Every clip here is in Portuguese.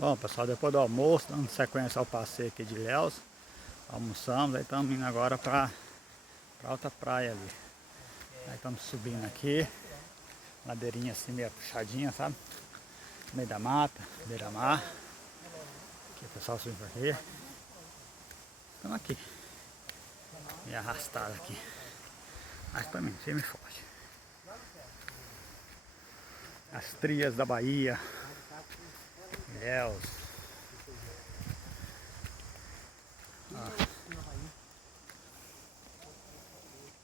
Bom, pessoal, depois do almoço, dando sequência ao passeio aqui de Ilhéus, almoçamos, aí estamos indo agora para outra praia ali. Aí estamos subindo aqui, ladeirinha assim meio puxadinha, sabe? No meio da mata, beira-mar. Aqui o pessoal subindo por aqui. Estamos aqui, meio arrastado aqui. Mas para mim, firme e forte. As trilhas da Bahia, Ilhéus.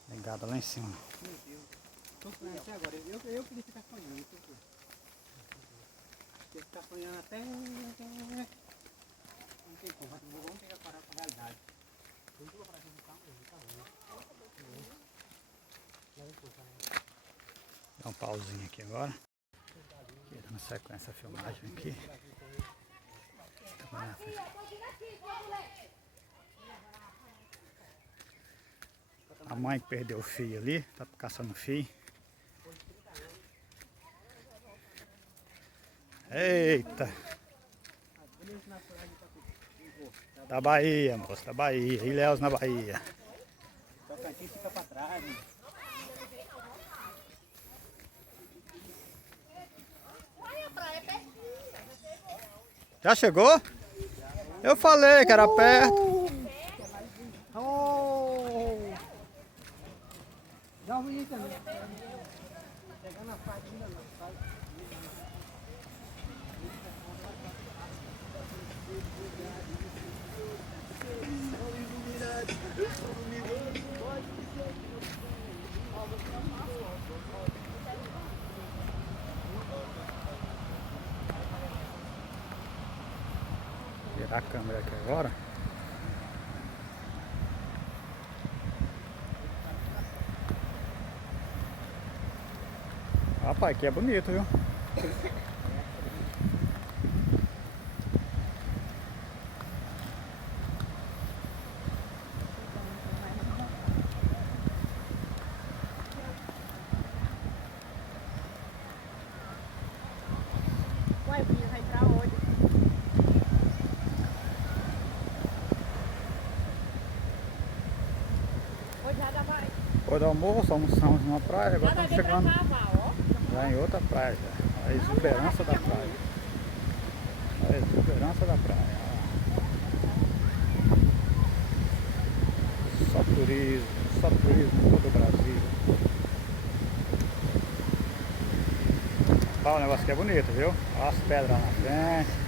Ligada lá em cima. Agora, eu queria ficar sonhando. Porque ficar sonhando até não tem como. Vamos pegar parar com a realidade. Dá um pauzinho aqui agora. Aqui, dando sequência a filmagem aqui. A mãe que perdeu o fio ali, tá caçando fio. Eita! Da Bahia, moço, da Bahia. Ilhéus na Bahia. O Tocantins fica pra trás, né? Já chegou? Eu falei que era perto. Já ouvi isso também. Pegando a parte ainda não, sabe? Virar a câmera aqui agora. Rapaz, aqui é bonito, viu? Ué, o Pinho vai entrar onde? Hoje já vai. Depois do almoço, almoçamos numa praia, agora Já vai estamos ver pra chegando cá, ó. já em outra praia já. A exuberância da praia. A exuberância da praia. Só turismo em todo o Brasil. Ó, o negócio aqui é bonito, viu? Olha as pedras lá na frente.